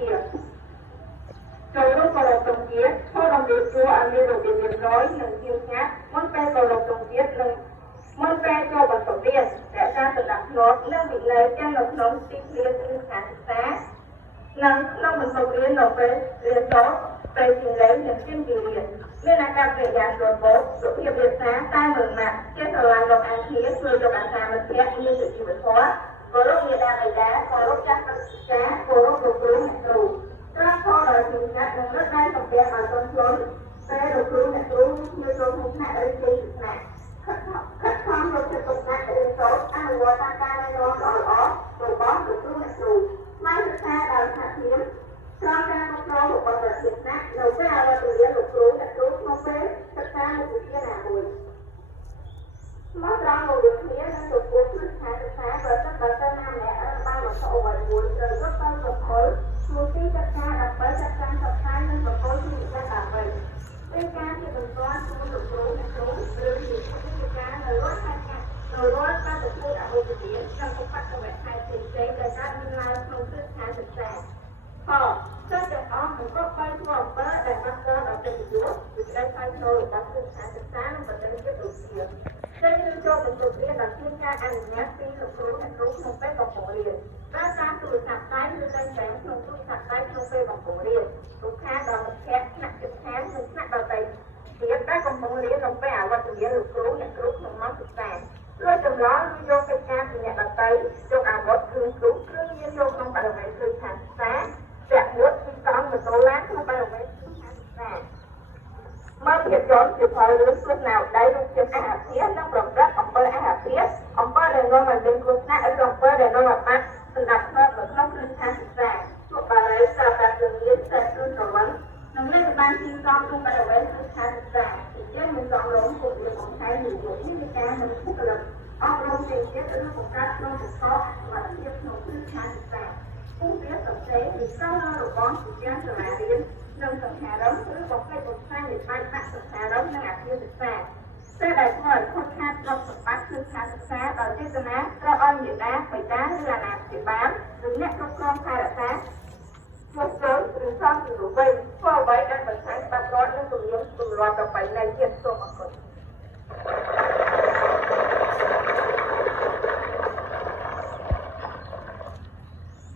ជាចូលរួមគោរពទង់ជាតិធ្វើរំលឹកគួរឲ្យមានរបៀបរៀបរយនិងជាញាក់មុនពេលគោរពទង់ជាតិនិងមុនពេលចូលបន្ទប់រៀនតែការសម្ដាប់ធ្នាប់និងវិន័យទាំងនៅក្នុងទីធ្លាគ្រឹះស្ថានសិក្សានិងក្នុងបន្ទប់រៀននៅពេលរៀនសូត្រពេលជាលេងនិងជារៀនមានអាកប្បកិរិយាស្របបសុភាពរាបសារតែមិនណាក់ជាស្រឡាញ់លោកអាគ្នាជួយយកអាសាមិត្តភក្តិមានសុជីវធម៌គោរពមេដាបិតាគោរពចាស់ព្រឹទ្ធាចារ្យគោរពលោកគ្រូអ្នកគ្រូត្រាស់ផលដោយជំនឿនិងរឹតតែសំពះឲ្យទន់ភ្លន់តែលោកគ្រូអ្នកគ្រូជួយចូលក្នុងថ្នាក់រៀនជាស្នាក់ខិតខំយកចិត្តទុកដាក់រៀនសូត្រអនុវត្តតាមការណែនាំល្អៗរបស់លោកគ្រូអ្នកគ្រូស្វែងសិក្សាដោយសហភាពក្រោយការគ្រប់គ្រងរបស់ប្រធានថ្នាក់នៅពេលអវត្តមានលោកគ្រូអ្នកគ្រូក្នុងពេលសិក្សានៅវិទ្យាល័យណាមួយមកត្រង់មកគ្នានិងទទួលគ្រឹះស្ថានសិក្សាប្រសិនបើសិនណាម្នាក់បានមកធ្វើអ្វីមួយត្រូវយកទៅប្រគល់មួយទីចាត់ការដើម្បីចាត់ការសិក្សានិងប្រគល់ទីចាត់ដើម្បីពេលការជាបន្តជួយលោកគ្រូអ្នកគ្រូឬជាវិទ្យាការនៅរាល់ខេត្តនៅរាល់ការទទួលអនុញ្ញាតក្នុងបច្ចុប្បន្នខេត្តផ្សេងៗដែលកើតមានឡើងក្នុងគ្រឹះស្ថានសិក្សាសិស្សទាំងអស់មិនគ្រប់បីធ្វើអំពើដែលបានដល់ដល់កិត្តិយសវិស័យផ្នែកចូលរបស់គ្រឹះស្ថានសិក្សានិងបច្ចេកទេសដូចជាซึ่งคือโจทย์เป็นบทเรียนแบบที่การอนุญาตปีลูกครูและครูคงเป็นของโรงเรียนด้านการตรวจสอบใต้คือการแสงคงตรวจสอบใต้คงเป็นของโรงเรียนลูกค้าดอกแคสหนักจุดแคสหนึ่งหนักดอกไปเสียได้ของโรงเรียนลงไปเอาวันเรียนลูกครูและครูของน้องศึกษาเพื่อจำลองโยกเป็นการเปลี่ยนดอกไปโยกอาวุธคือครูเครื่องยืนโยกลงไปลงไปคือฐานศึกษาแบบวุฒิที่ต้องเหมือนตัวล้านลงไปลงไปคือฐานศึกษาเมื่อเพียรย้อนสืบพอเรื่องส่วนnàoได้ลูกเชื่ออาหารเพี้ยนต้องปลดรักอำเภออาหารเพี้ยนอำเภอเดินลงมาดึงกุศลอำเภอเดินลงมาปัดสนับสนุนเหมือนต้องคืนทางศึกษาทุกอะไรสำหรับเรื่องนี้เสร็จรุ่นระวังน้องเล่นบางทีซ้อมลงไปเอาไว้คืนทางศึกษาอีกเช่นมันซ้อมลงกลุ่มเรื่องของใช้หนึ่งอยู่ที่มีการมันผู้กระทำออกลงสิ่งเกี่ยวกับเรื่องของการลงศึกษาและเทียบของคืนทางศึกษาผู้เรียนสนใจหรือเข้ามาหรือบ้องศึกษาสลายเรียนนำสังหารหรือบอกให้คนสร้างหรือไปตัดสังหารในอาชีพศึกษาแต่ได้ผลค่อนข้างตรงกับปัจจุบันศึกษาโดยที่จะนะเราอ้อมอยู่นะไปด้านเรือนาสิบ้านหรือเนี่ยครองใครหรือคะพวกเราหรือซ่อมหรือไปพ่อไว้การบังคับบัตรรถและตุ่มยงตุ่มรอต่อไปในเทียนตัวบางคน